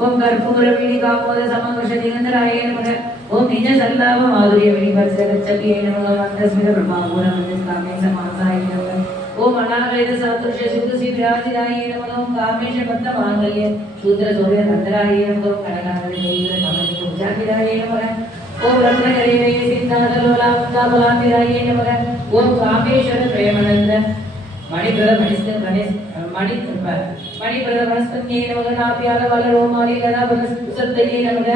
ஓம் கற்பூரவிழி காமோத சமவர்ஷ திகந்தராய நமக ஓம் நிஜ சல்லாப மாதுரிய விழிபர்ச கச்சபியே நமக மந்தஸ்மித பிரம்மாபூர மந்தஸ்காமே சமாசாய நமக ஓம் அநாகரித சதுர்ஷ சுதுசி விராஜிதாய நமக ஓம் காமேஷ பக்த மாங்கல்ய சூத்ர சூரிய நந்தராய நமக ஓம் கனகாரே கமலி பூஜாபிதாய நமக ஓம் ரத்னகரே சிந்தாதலோலா முந்தாபலாம்பிராய நமக ஓம் காமேஸ்வர பிரேமநந்த மணிபிரத மணிஸ்த மணிஸ் மணி மணிபிரத வனஸ்பத்தியே நமக நாபியால வல ரோமாலி லதா வனஸ்பத்தையே நமக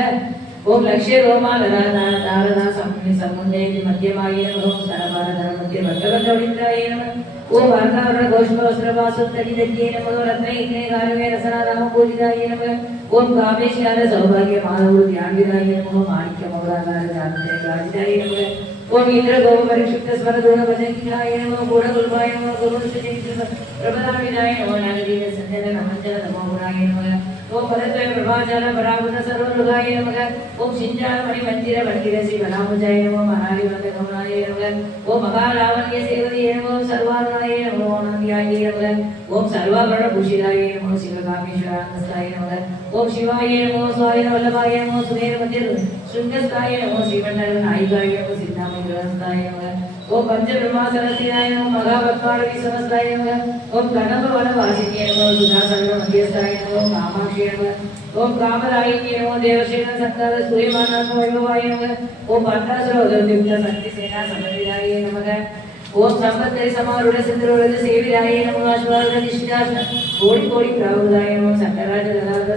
ஓம் லக்ஷ்ய ரோமா லதா நாரதா சம்னி சமுந்தே மத்தியமாயே ஓம் சரபார தர மத்திய வட்டவந்த வடிந்தாயே நமக ஓம் வர்ணவர்ண வாசுத்தடி தத்தியே நமக ரத்ன இக்னே காரவே ரசனாதாம பூஜிதாயே நமக ஓம் காமேஷ்யார சௌபாகிய மாதவு தியான்விதாயே நமக மாணிக்க மௌராகார ஜானதே ராஜிதாயே நமக ஓம் இந்திர கோப பரிஷுத்த ஸ்வர குண பஜங்கியாய நம குண குருவாய நம குரு சுஜித்ர பிரபதாவிதாய நம நாகதீன சஞ்சன நமஞ்சன நமோ குணாய நம ஓம் பரத்வய பிரபாஜால பராபுத சர்வருகாய நமக ஓம் சிஞ்சால மணி மந்திர மந்திர ஸ்ரீ வராமுஜாய நம மகாரி வந்த கமலாய நமக ஓம் மகாலாவண்ய சேவதிய நம சர்வாருணாய நமோ நந்தியாய நமக ஓம் சர்வாபரண பூஷிதாய நமோ சிவகாமேஸ்வராந்தஸ்தாய நமக ஓம் சிவாய நமோ சுவாய வல்லபாய நமோ சுமேர மந்திர சுங்கஸ்தாய நமோ ஸ்ரீமண்டல நாயிகாய நமோ சித்தாமங்கலஸ்தாய நமக ஓம் பஞ்சபிரமா சரஸ்தியாய நமோ மகாபத்மாரவி சமஸ்தாய நமக ஓம் கணப வன வாசினிய நமோ சுதா சர்வ மத்தியஸ்தாய நமோ காமாட்சிய நமக ஓம் காமராயினி நமோ தேவசேன சந்தாத சூரியமான வைபவாய நமக ஓம் பண்டாசுர உதவியுக்த சக்தி சேனா சமதிதாய நமக ഓം സമ്പത്തരി സമാരുടെ സന്ദ്രവരുടെ സേവിരായ നമകാശ്വാരുടെ നിഷ്ഠാശ കോടി കോടി പ്രാവുകളായ നമ സക്കരാജ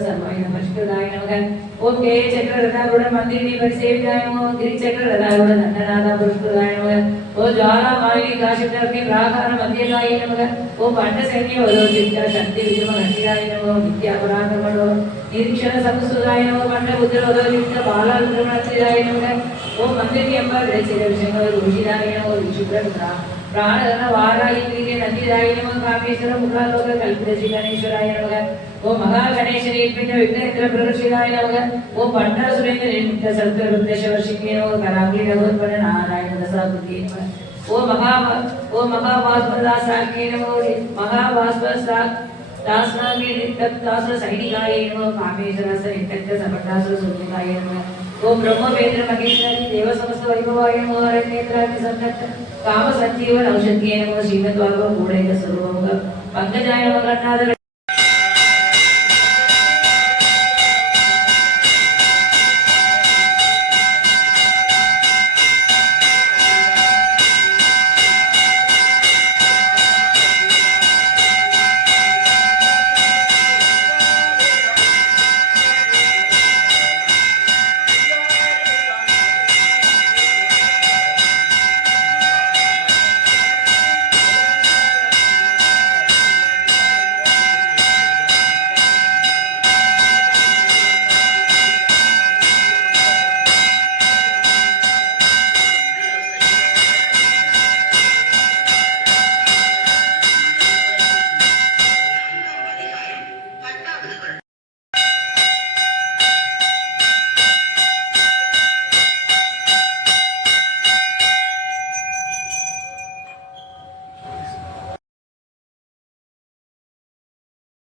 സർവായ നമസ്കൃതായ നമകാൻ ஓகே சக்கரதாரோட மந்திரி இவர் சேவிதாயோ திரு சக்கரதாரோட நந்தநாதா புஷ்பதாயோ ஓ ஜாலா மாலினி காசிதர்க்கி ராகார மத்தியதாய நமக ஓ பண்ட சைன்ய வரோதித்த சக்தி விஜம நட்டிதாய நமோ வித்யாபராகமணோ நிரீக்ஷண சமஸ்துதாய நமோ பண்ட புத்திர வரோதித்த பாலா விக்ரமணத்திதாய நமக ஓ மந்திரி அம்மா விளைச்சிர விஷயங்கள் ருஷிதாய நமோ ருஷிபிரதா ಪ್ರಾಣಧನ ವಾರಾಯಂದ್ರಿಗೆ ನಂದಿದಾಯಿನಮ ಕಾಮೇಶ್ವರ ಮುಖಾಲೋಕ ಕಲ್ಪೇಶಿ ಗಣೇಶ್ವರಾಯ ನಮಗ ಓ ಮಹಾ ಗಣೇಶನೇ ಇಟ್ಬಿಟ್ಟ ವಿಘ್ನೇಂದ್ರ ಪ್ರದರ್ಶಿನಾಯ ನಮಗ ಓ ಪಂಡಾಸುರೇಂದ್ರ ನಿರ್ಮಿತ ಸರ್ಕಲ ಉದ್ದೇಶ ವರ್ಷಕ್ಕೆ ನಮಗ ಕರಾಂಗಿ ಭಗವತ್ಪದ ನಾರಾಯಣ ದಸಾಕೃತಿ ಓ ಮಹಾ ಓ ಮಹಾಭಾಸ್ಪದಾಸಾಖ್ಯೇ ನಮೋ ಮಹಾಭಾಸ್ಪದ ದಾಸ್ನಾಗಿ ತಪ್ತಾಸುರ ಸೈನಿಕಾಯ ನಮೋ ಕಾಮೇಶ್ವರ ಸರಿತಕ್ಕ ಸಮರ್ಥಾಸುರ ಸುಂದಿಕಾಯ ನಮೋ ఓం బ్రహ్మవేంద్ర మహేశ్వరి దేవ సమస్త వైభవాయ మహారత్నేత్రాది సంకట్ కామ సంజీవన ఔషధ్యేన శ్రీమద్వాగ మూడైన స్వరూపముగా పంకజాయ మగన్నాథ